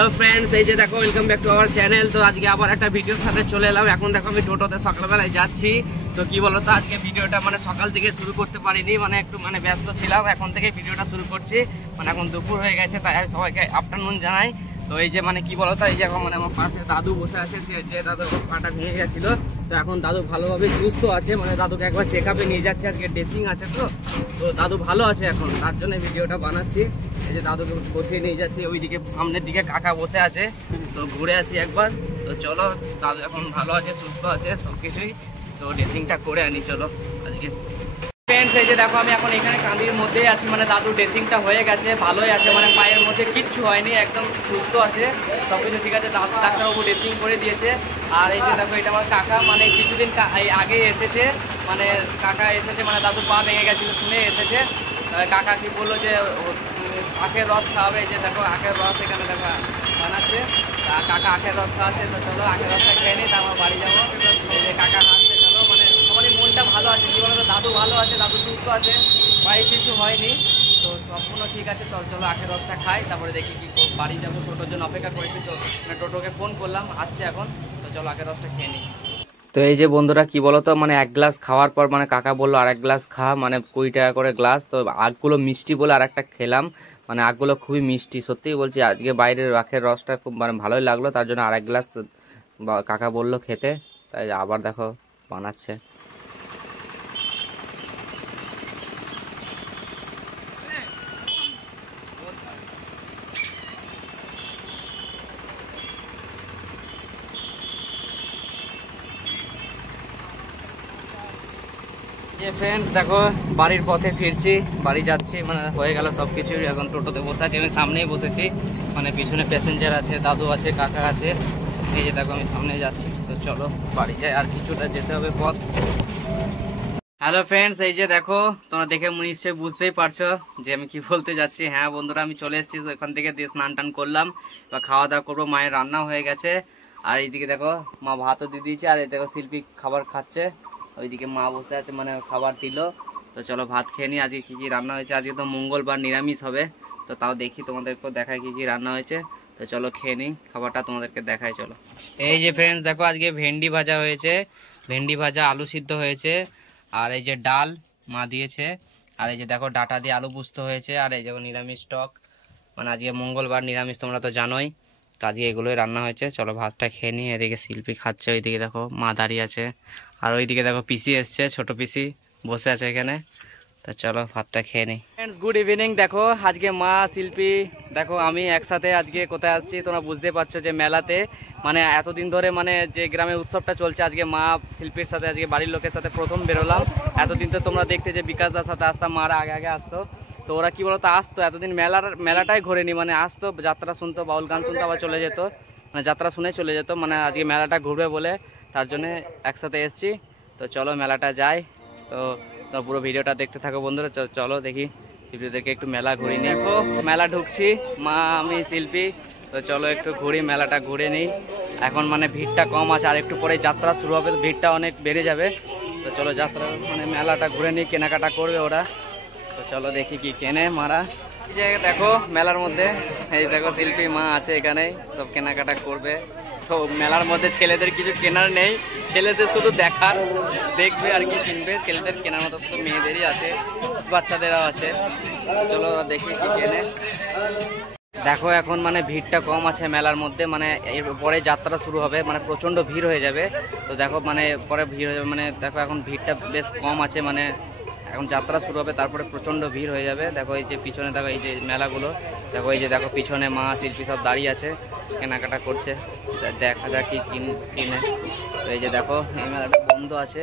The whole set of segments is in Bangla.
হ্যালো ফ্রেন্ডস, এই যে দেখো welcome back to our channel. তো আজকে আবার একটা ভিডিওর সাথে চলে এলাম। এখন দেখো আমি টোটোতে সকালবেলায় যাচ্ছি। তো কি বলতো, আজকে ভিডিওটা সকাল থেকে শুরু করতে পারিনি, একটু ব্যস্ত ছিলাম। এখন থেকে ভিডিওটা শুরু করছি। এখন দুপুর হয়ে গেছে, তাই সবাইকে আফটারনুন জানাই। তো এই যে কি বলতো, এই যে এখন আমার পাশে দাদু বসে আছে, যে দাদুর পাটা ভেঙে গেছিল। তো এখন দাদু ভালোভাবে সুস্থ আছে, দাদুকে একবার চেক আপে নিয়ে যাচ্ছে। আজকে ড্রেসিং আছে, তো দাদু ভালো আছে এখন, তার জন্য ভিডিওটা বানাচ্ছি। এই যে দাদুকে বসিয়ে নিয়ে যাচ্ছি, ওইদিকে সামনের দিকে কাকা বসে আছে। তো ঘুরে আসি একবার। তো চলো, দাদু এখন ভালো আছে, সুস্থ আছে সবকিছুই। তো ড্রেসিংটা করে আনি, চলো আজকে। ফ্রেন্ডস, এই যে দেখো আমি এখন এখানে কাঁদির মধ্যেই আছি। দাদুর ড্রেসিংটা হয়ে গেছে, ভালোই আছে, পায়ের মধ্যে কিচ্ছু হয়নি, একদম সুস্থ আছে, সবকিছু ঠিক আছে। ডাক্তারবাবু ড্রেসিং করে দিয়েছে। আর এই যে দেখো, এটা আমার কাকা, কিছুদিন আগে এসেছে, কাকা এসেছে, দাদুর পা ভেঙে গেছিলো শুনে এসেছে। কাকা কি বললো যে আখের রস খাওয়াবে। এই যে দেখো আখের রস এখানে দেখো বানাচ্ছে, কাকা আখের রস খাওয়াচ্ছে। তো চলো আখের রসটা খেয়ে নিই, তারপর বাড়ি যাবো। এই যে কাকা হাসছে, চলো সবারই মনটা ভালো আছে। কি বলতো, দাদু ভালো আছে, দাদু সুস্থ আছে, পায়ে কিছু হয়নি, তো সম্পূর্ণ ঠিক আছে। তো চলো আখের রসটা খাই, তারপরে দেখি কি বাড়ি যাবো। টোটোর জন্য অপেক্ষা করেছি, তো টোটোকে ফোন করলাম, আসছে এখন। তো চলো আখের রসটা খেয়ে নিই। তো এই যে বন্ধুরা, কি বলতো, এক গ্লাস খাওয়ার পর কাকা বললো আর এক গ্লাস খা, 20 টাকা করে গ্লাস। তো আগগুলো মিষ্টি বলে আর একটা খেলাম, আগগুলো খুবই মিষ্টি, সত্যিই বলছি। আজকে বাইরের আখের রসটা খুব ভালোই লাগলো, তার জন্য আর এক গ্লাস কাকা বললো খেতে। তাই আবার দেখো বানাচ্ছে। ফ্রেন্ডস দেখো, বাড়ির পথে ফিরছি, বাড়ি যাচ্ছি, হয়ে গেল সব কিছু। এখন টোটোতে বসে আছি, আমি সামনেই বসেছি, পিছনে প্যাসেঞ্জার আছে, দাদু আছে, কাকা আছে। এই যে দেখো আমি সামনে যাচ্ছি। তো চলো বাড়ি যাই, আর কিছুটা যেতে হবে পথ। হ্যালো ফ্রেন্ডস, এই যে দেখো, তোমরা দেখে নিশ্চয়ই বুঝতেই পারছো যে আমি কি বলতে যাচ্ছি। হ্যাঁ বন্ধুরা, আমি চলে এসেছি ওখান থেকে, দিয়ে স্নান টান করলাম, বা খাওয়া দাওয়া করবো। মায়ের রান্নাও হয়ে গেছে। আর এইদিকে দেখো মা ভাতও দিয়ে দিয়েছে, আর এই দেখো শিল্পী খাবার খাচ্ছে। ওইদিকে মা বসে আছে, খাবার দিল। তো চলো ভাত খেয়ে নিই। আজকে কি কি রান্না হয়েছে, আজকে তো মঙ্গলবার, নিরামিষ হবে। তো তাও দেখি, তোমাদেরকেও দেখায় কি কি রান্না হয়েছে। তো চলো খেয়ে নিই, খাবারটা তোমাদেরকে দেখায়, চলো। এই যে ফ্রেন্ডস দেখো, আজকে ভেন্ডি ভাজা হয়েছে, ভেন্ডি ভাজা, আলু সিদ্ধ হয়েছে, আর এই যে ডাল মা দিয়েছে, আর এই যে দেখো ডাটা দিয়ে আলু পোস্ত হয়েছে, আর এই যে নিরামিষ টক। আজকে মঙ্গলবার, নিরামিষ তোমরা তো জানোই। তো আজকে এগুলোই রান্না হয়েছে। চলো ভাতটা খেয়ে নিই। এদিকে শিল্পী খাচ্ছে, ওইদিকে দেখো মা দাঁড়িয়ে আছে, আর ওইদিকে দেখো পিসি এসছে, ছোট পিসি বসে আছে এখানে। তো চলো ভাতটা খেয়ে নিই। Friends good evening. দেখো আজকে মা, শিল্পী, দেখো আমি একসাথে আজকে কোথায় আসছি তোমরা বুঝতে পারছো, যে মেলাতে। এতদিন ধরে যে গ্রামে উৎসবটা চলছে, আজকে মা শিল্পীর সাথে, আজকে বাড়ির লোকের সাথে প্রথম বেরোলাম। এতদিন তো তোমরা দেখতে যে বিকাশদার সাথে আসতাম, মারা আগে আগে আসতো। তো ওরা কি বলতো, আসতো এতদিন মেলাটাই ঘোরেনি, আসতো, যাত্রা শুনতো, বাউল গান শুনতো, আবার চলে যেত, যাত্রা শুনে চলে যেত। আজকে মেলাটা ঘুরবে বলে, তার জন্য একসাথে এসছি। তো চলো মেলাটা যাই। তো পুরো ভিডিওটা দেখতে থাকো বন্ধুরা। চলো দেখি শিল্পীদেরকে একটু মেলা ঘুরি। দেখো মেলা ঢুকছি, মা, আমি, শিল্পী। তো চলো একটু ঘুরি, মেলাটা ঘুরে নিই। এখন ভিড়টা কম আছে, আর একটু পরে যাত্রা শুরু হবে, ভিড়টা অনেক বেড়ে যাবে। তো চলো যাত্রা মেলাটা ঘুরে নিই, কেনাকাটা করবে ওরা। তো চলো দেখি কি কেনে মারা। এই জায়গায় দেখো মেলার মধ্যে, এই দেখো শিল্পী মা আছে এখানে, সব কেনাকাটা করবে। তো মেলার মধ্যে ছেলেদের কিছু কেনার নেই, ছেলেদের শুধু দেখার, দেখবে আর কি কিনবে। ছেলেদের কেনার মতো শুধু মেয়েদেরই আছে, বাচ্চাদেরও আছে। চলো দেখি কি কেনে। দেখো এখন ভিড়টা কম আছে মেলার মধ্যে, এরপরে যাত্রা শুরু হবে, প্রচণ্ড ভিড় হয়ে যাবে। তো দেখো পরে ভিড় হয়ে যাবে, দেখো এখন ভিড়টা বেশ কম আছে, এখন যাত্রা শুরু হবে, তারপরে প্রচণ্ড ভিড় হয়ে যাবে। দেখো এই যে পিছনে দেখো, এই যে মেলাগুলো দেখো, এই যে দেখো পিছনে মা, শিল্পী সব দাঁড়িয়ে আছে, কেনাকাটা করছে, দেখা যাক কি কিনে। তো এই যে দেখো এই মেলাটা বন্ধ আছে,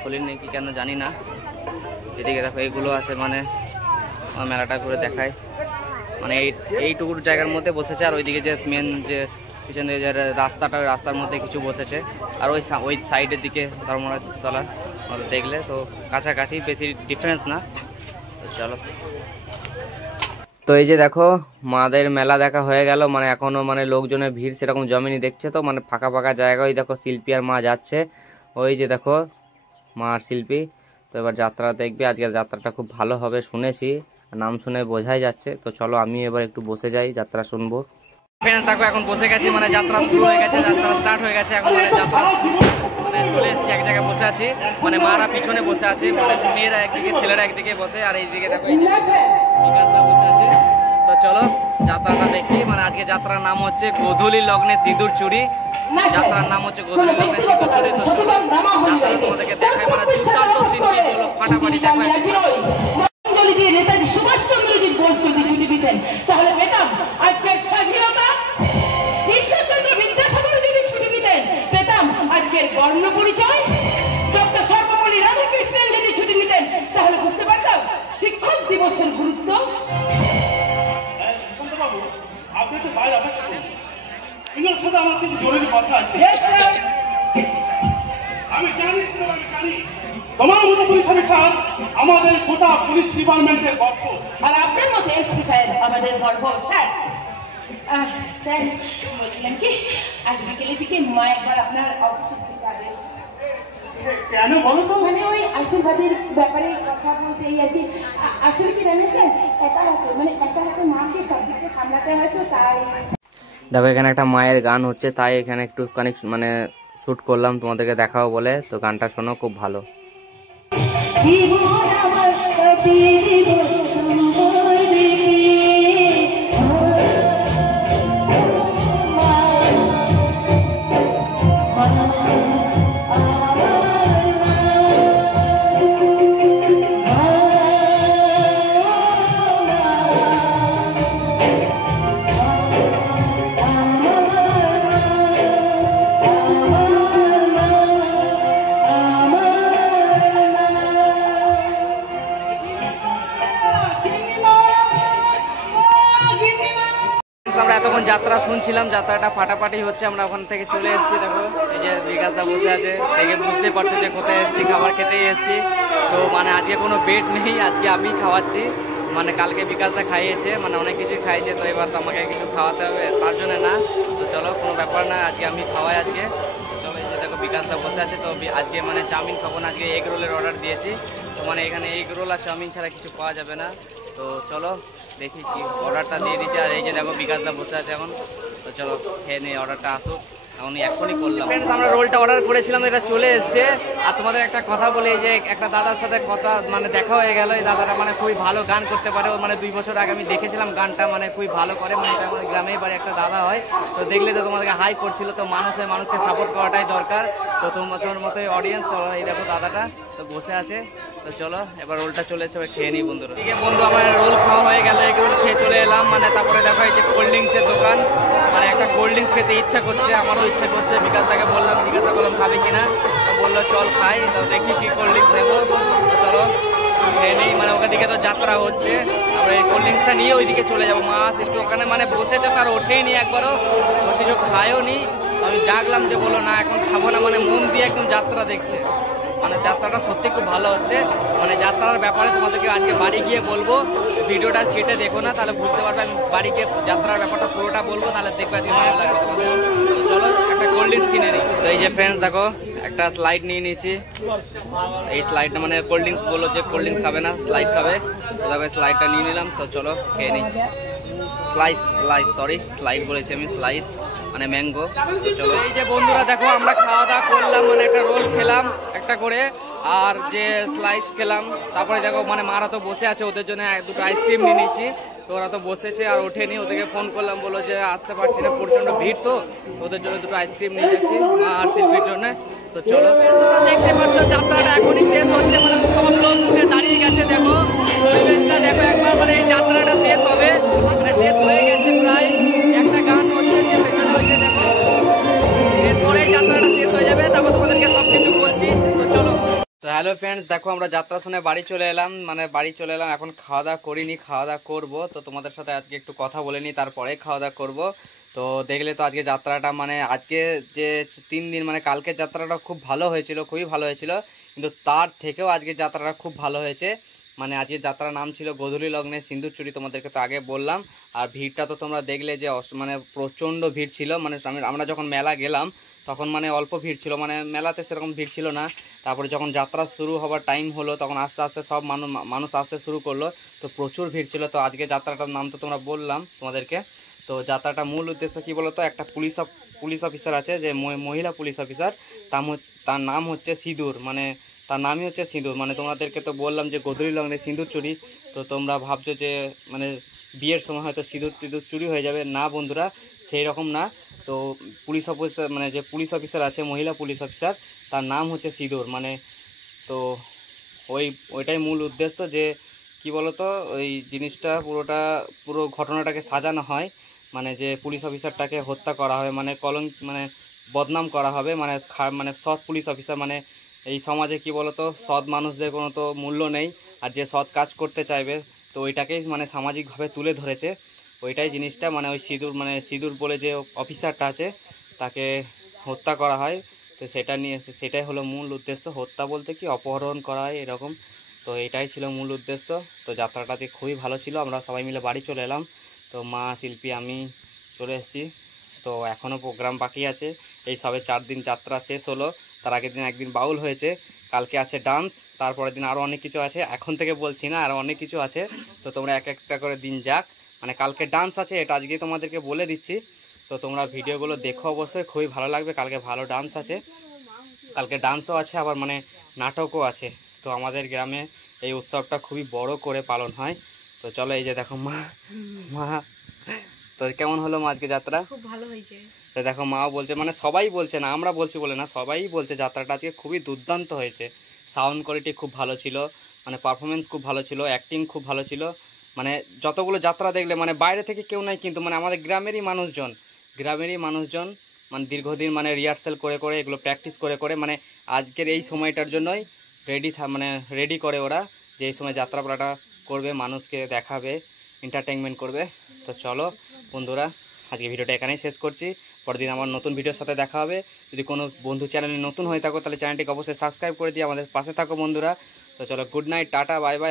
খুলিনি কি কেন জানি না। এদিকে দেখো এইগুলো আছে, মেলাটা ঘুরে দেখায়, এইটুকুর জায়গার মধ্যে বসেছে। আর ওইদিকে যে মেন যে পিছনে যে রাস্তাটা, ওই রাস্তার মধ্যে কিছু বসেছে। আর ওই সাইডের দিকে ধর্মতলা দেখলে তো কাছাকাছি, বেশি ডিফারেন্স না। তো চলো। তো এই যে দেখো মাদের মেলা দেখা হয়ে গেল, এখনো লোকজনের ভিড় সেরকম জমেনি, দেখছে তো, ফাঁকা ফাঁকা জায়গা। ওই দেখো শিল্পী আর মা যাচ্ছে, ওই যে দেখো মা আর শিল্পী। তো এবার যাত্রা দেখবে, আজকের যাত্রাটা খুব ভালো হবে শুনেছি, নাম শুনে বোঝাই যাচ্ছে। তো চলো আমি এবার একটু বসে যাই, যাত্রা শুনবো। ফ্রেন্ডস দেখো এখন বসে গেছি, মানে যাত্রা শুরু হয়ে গেছে, যাত্রা স্টার্ট হয়ে গেছে এখন, মানে যাত্রা মানে চলে এসেছি, এক জায়গায় বসে আছি, মানে মারা পিছনে বসে আছে, মানে মেয়েরা একদিকে ছেলেরা একদিকে বসে, আর এইদিকে দেখো বিকাশদা বসে আছে। তো চলো যাত্রাটা দেখি। মানে আজকে যাত্রার নাম হচ্ছে গোধূলি লগ্নে সিঁদুর চুরি, যাত্রার নাম হচ্ছে গোধূলি লগ্নে সিঁদুর চুরি। তো চলো যাত্রা তোমাদেরকে দেখায়, মানে দুর্দান্ত সিনগুলো ফাটাফাটি দেখায়। নেতাজি সুভাষচন্দ্রজির বোস যদি ছুটি দিতেন তাহলে পেতাম আজকের স্বাধীনতা। ঈশ্বরচন্দ্র বিদ্যাসাগর যদি ছুটি দিতেন পেতাম আজকের বর্ণ পরিচয়। ডক্টর সর্বপল্লী রাধাকৃষ্ণন যদি ছুটি নিতেন তাহলে বুঝতে পারতাম শিক্ষক দিবসের গুরুত্ব। আপনি তো বাইরে অপেক্ষা করুন, এগুলোর সাথে আমার কিছু জরুরি কথা আছে। আমি জানি তোমার মতো পুলিশ অফিসার আমাদের গোটা পুলিশ ডিপার্টমেন্টের গর্ব, আর আপনার মতো এসপি সাহেব আমাদের গর্ব। স্যার স্যার বলছিলাম কি আজ বিকেলের দিকে মা একবার আপনার অফিসে যাবে। কেন বলো তো? মানে ওই আশীর্বাদের ব্যাপারে কথা বলতে এই আর কি। আসলে কি জানেন স্যার, একা হাতে মানে একা হাতে মাকে সব দিকে সামলাতে হয়, তো তাই। দেখো এখানে একটা মায়ের গান হচ্ছে, তাই এখানে একটুখানি মানে শ্যুট করলাম তোমাদেরকে দেখাবো বলে। তো গানটা শোনো, খুব ভালো। আমরা এতক্ষণ যাত্রা শুনছিলাম, যাত্রাটা ফাটাফাটি হচ্ছে, আমরা ওখান থেকে চলে এসেছি। দেখো এই যে বিকাশদা বসে আছে, দেখে বুঝতে পারছো যে কোথায় এসেছি, খাবার খেতেই এসেছি। তো মানে আজকে কোনো বেড নেই, আজকে আমি খাওয়াচ্ছি। মানে কালকে বিকাশদা খাইয়েছে, মানে অনেক কিছুই খাইয়েছে, তো এবার তো আমাকে কিছু খাওয়াতে হবে, তার জন্য না। তো চলো কোনো ব্যাপার না, আজকে আমি খাওয়াই আজকে। চলো এই যে দেখো বিকাশদা বসে আছে। তো আজকে মানে চাউমিন খাবো না, আজকে এগ রোলের অর্ডার দিয়েছি। তো মানে এখানে এগ রোল আর চাউমিন ছাড়া কিছু পাওয়া যাবে না। তো চলো দেখি কি অর্ডারটা দিয়ে দিচ্ছে। আর এই যে দেখো বিকাশদা বসে আছে এখন। তো চলো খেয়ে নিই, অর্ডারটা আসুক, এখনই করলাম। ফ্রেন্ডস আমরা রোলটা অর্ডার করেছিলাম, এটা চলে এসছে। আর তোমাদের একটা কথা বলি, এই যে একটা দাদার সাথে কথা মানে দেখা হয়ে গেল। এই দাদাটা মানে খুবই ভালো গান করতে পারে, মানে 2 বছর আগে আমি দেখেছিলাম গানটা, মানে খুবই ভালো করে। মানে এটা আমাদের গ্রামেই বাড়ি একটা দাদা হয়। তো দেখলে তো তোমাদেরকে হাই করছিল। তো মানুষকে সাপোর্ট করাটাই দরকার। তো তোমার মতোই অডিয়েন্স। চলো এই দেখো দাদাটা তো বসে আছে। তো চলো এবার রোলটা চলে এসে খেয়ে নিই বন্ধুরা। ঠিক আছে বন্ধু, আমার রোল খাওয়া হয়ে গেল, এগ রোল খেয়ে চলে এলাম। মানে তারপরে দেখো এই যে কোল্ড ড্রিঙ্কসের দোকান, মানে একটা কোল্ড ড্রিঙ্কস খেতে ইচ্ছা করছে, আমারও ইচ্ছা করছে। বিকাশদাকে বললাম, জিজ্ঞাসা করলাম খাবে কিনা, তো বললো চল খাই। তো দেখি কি কোল্ড ড্রিঙ্কস নেবো। চলো খেয়ে নেই, মানে ওখান দিকে তো যাত্রা হচ্ছে, তারপরে এই কোল্ড ড্রিঙ্কসটা নিয়ে ওইদিকে চলে যাবো। মা শিল্পী ওখানে মানে বসেছে, তার ওঠেই নি একবারও, কিছু খায়ও নি। আমি ডাকলাম যে বলো না এখন খাবো না, মানে মন দিয়ে একদম যাত্রা দেখছে। মানে যাত্রাটা সত্যি খুব ভালো হচ্ছে। মানে যাত্রার ব্যাপারে তোমাদেরকে আজকে বাড়ি গিয়ে বলবো, ভিডিওটা কেটে দেখো না, তাহলে বুঝতে পারবে। আমি বাড়ি গিয়ে যাত্রার ব্যাপারটা পুরোটা বলবো, তাহলে দেখবে আজকে ভালো লাগবে তোমাদের। চলো একটা কোল্ড ড্রিঙ্কস কিনে নিই। তো এই যে ফ্রেন্ডস দেখো একটা স্লাইড নিয়ে নিয়েছি। এই স্লাইডটা মানে কোল্ড ড্রিঙ্কস বললো যে কোল্ড ড্রিঙ্কস খাবে না, স্লাইড খাবে। তো দেখো স্লাইডটা নিয়ে নিলাম। তো চলো খেয়ে নিই। স্লাইড বলেছি আমি, স্লাইস মানে ম্যাঙ্গো। চলো এই যে বন্ধুরা দেখো আমরা খাওয়া দাওয়া করলাম, মানে একটা রোল খেলাম একটা করে, আর যে স্লাইস খেলাম। তারপরে দেখো মানে মারা তো বসে আছে, ওদের জন্য 2টো আইসক্রিম নিয়ে নিয়েছি। তো ওরা তো বসেছে আর ওঠেনি, ওদেরকে ফোন করলাম, বললো যে আসতে পারছি না, প্রচন্ড ভিড়। তো ওদের জন্য 2টো আইসক্রিম নিয়ে যাচ্ছি মা আর শিল্পীর জন্য। তো চলো তোমরা দেখতে পাচ্ছ যাত্রাটা এখনই শেষ হচ্ছে, মানে সব লোক উঠে দাঁড়িয়ে গেছে। দেখো পরিবেশটা দেখো একবার, মানে এই যাত্রাটা শেষ হবে, মানে শেষ হয়ে গেছে প্রায়। একটা গান হচ্ছে যে পেছনে হয়েছে দেখো, এরপরে যাত্রাটা শেষ হয়ে যাবে, তারপর তোমাদেরকে সবকিছু বলছি। তো চলো। তো হ্যালো ফ্রেন্ডস, দেখো আমরা যাত্রা শুনে বাড়ি চলে এলাম, এখন খাওয়া দাওয়া করিনি, খাওয়া দাওয়া করবো। তো তোমাদের সাথে আজকে একটু কথা বলে নিই, তারপরে খাওয়া দাওয়া করবো। তো দেখলে তো আজকে যাত্রাটা মানে আজকে যে 3 দিন মানে কালকের যাত্রাটা খুব ভালো হয়েছিল, খুবই ভালো হয়েছিল, কিন্তু তার থেকেও আজকে যাত্রাটা খুব ভালো হয়েছে। মানে আজকে যাত্রার নাম ছিল গোধূলি লগ্নে সিঁদুর চুরি, তোমাদেরকে তো আগে বললাম। আর ভিড়টা তো তোমরা দেখলে যে মানে প্রচণ্ড ভিড় ছিল। মানে আমরা যখন মেলা গেলাম তখন মানে অল্প ভিড় ছিল, মানে মেলাতে সেরকম ভিড় ছিল না। তারপরে যখন যাত্রা শুরু হবার টাইম হলো তখন আস্তে আস্তে সব মানুষ আসতে শুরু করলো, তো প্রচুর ভিড় ছিল। তো আজকে যাত্রাটার নাম তো তোমরা বললাম তোমাদেরকে। তো তো যাত্রাটা মূল উদ্দেশ্য কী বলো তো, একটা পুলিশ অফিসার আছে যে মহিলা পুলিশ অফিসার, তার নাম হচ্ছে সিঁদুর, মানে তার নামই হচ্ছে সিঁদুর। মানে তোমাদেরকে তো বললাম যে গোদরি লগ্নে সিঁদুর চুরি, তো তোমরা ভাবছো যে মানে বিয়ের সময় হয়তো সিঁদুর চুরি হয়ে যাবে। না বন্ধুরা, সেই রকম না। তো পুলিশ অফিসার মানে যে পুলিশ অফিসার আছে, মহিলা পুলিশ অফিসার, তার নাম হচ্ছে সিঁদুর। মানে তো ওইটাই মূল উদ্দেশ্য যে কি বলো তো, ওই জিনিসটা পুরো ঘটনাটাকে সাজানো হয়, মানে যে পুলিশ অফিসারটাকে হত্যা করা হবে, মানে মানে বদনাম করা হবে, মানে সৎ পুলিশ অফিসার। মানে এই সমাজে কি বলো তো, সৎ মানুষদের কোনো তো মূল্য নেই, আর যে সৎ কাজ করতে চাইবে তো ওইটাকেই মানে সামাজিকভাবে তুলে ধরেছে। ওইটাই জিনিসটা, মানে ওই সিঁদুর বলে যে অফিসারটা আছে তাকে হত্যা করা হয়। তো সেটাই হলো মূল উদ্দেশ্য। হত্যা বলতে কি অপহরণ করা হয় এরকম। তো এটাই ছিল মূল উদ্দেশ্য। তো যাত্রাটাতে খুবই ভালো ছিল, আমরা সবাই মিলে বাড়ি চলে এলাম। তো মা, শিল্পী, আমি চলে এসেছি। তো এখনও প্রোগ্রাম বাকি আছে, এই সবে 4 দিন যাত্রা শেষ হলো। তার আগের দিন একদিন বাউল হয়েছে, কালকে আছে ডান্স, তারপরের দিন আরও অনেক কিছু আছে, এখন থেকে বলছি না, আরও অনেক কিছু আছে। তো তোমরা এক একটা করে দিন যাক। মানে কালকে ডান্স আছে, এটা আজকে তোমাদেরকে বলে দিচ্ছি। তো তোমরা ভিডিওগুলো দেখো অবশ্যই, খুবই ভালো লাগবে। কালকে ভালো ডান্স আছে, কালকে ডান্সও আছে, আবার মানে নাটকও আছে। তো আমাদের গ্রামে এই উৎসবটা খুবই বড় করে পালন হয়। তো চলো, এই যে দেখো মা তো কেমন হলো মা আজকে যাত্রা? খুব ভালো হয়েছে। তো দেখো মাও বলছে, মানে সবাই বলছে, না আমরা বলছি বলে না, সবাই বলছে যাত্রাটা আজকে খুবই দুর্দান্ত হয়েছে। সাউন্ড কোয়ালিটি খুব ভালো ছিল, মানে পারফরমেন্স খুব ভালো ছিল, অ্যাক্টিং খুব ভালো ছিল। মানে যতগুলো যাত্রা দেখলে মানে বাইরে থেকে কেউ নাই, কিন্তু মানে আমাদের গ্রামেরই মানুষজন মানে দীর্ঘদিন মানে রিহার্সাল করে এগুলো প্র্যাকটিস করে মানে আজকের এই সময়টার জন্যই রেডি করে ওরা, যে এই সময় যাত্রাপালাটা করবে, মানুষকে দেখাবে, এন্টারটেনমেন্ট করবে। তো চলো বন্ধুরা, আজকে ভিডিওটা এখানেই শেষ করছি। পরের দিন আমার নতুন ভিডিওর সাথে দেখা হবে। যদি কোনো বন্ধু চ্যানেলে নতুন হয়ে থাকো তাহলে চ্যানেলটিকে অবশ্যই সাবস্ক্রাইব করে দিয়ে আমাদের পাশে থাকো বন্ধুরা। তো চলো, good night, tata, bye bye.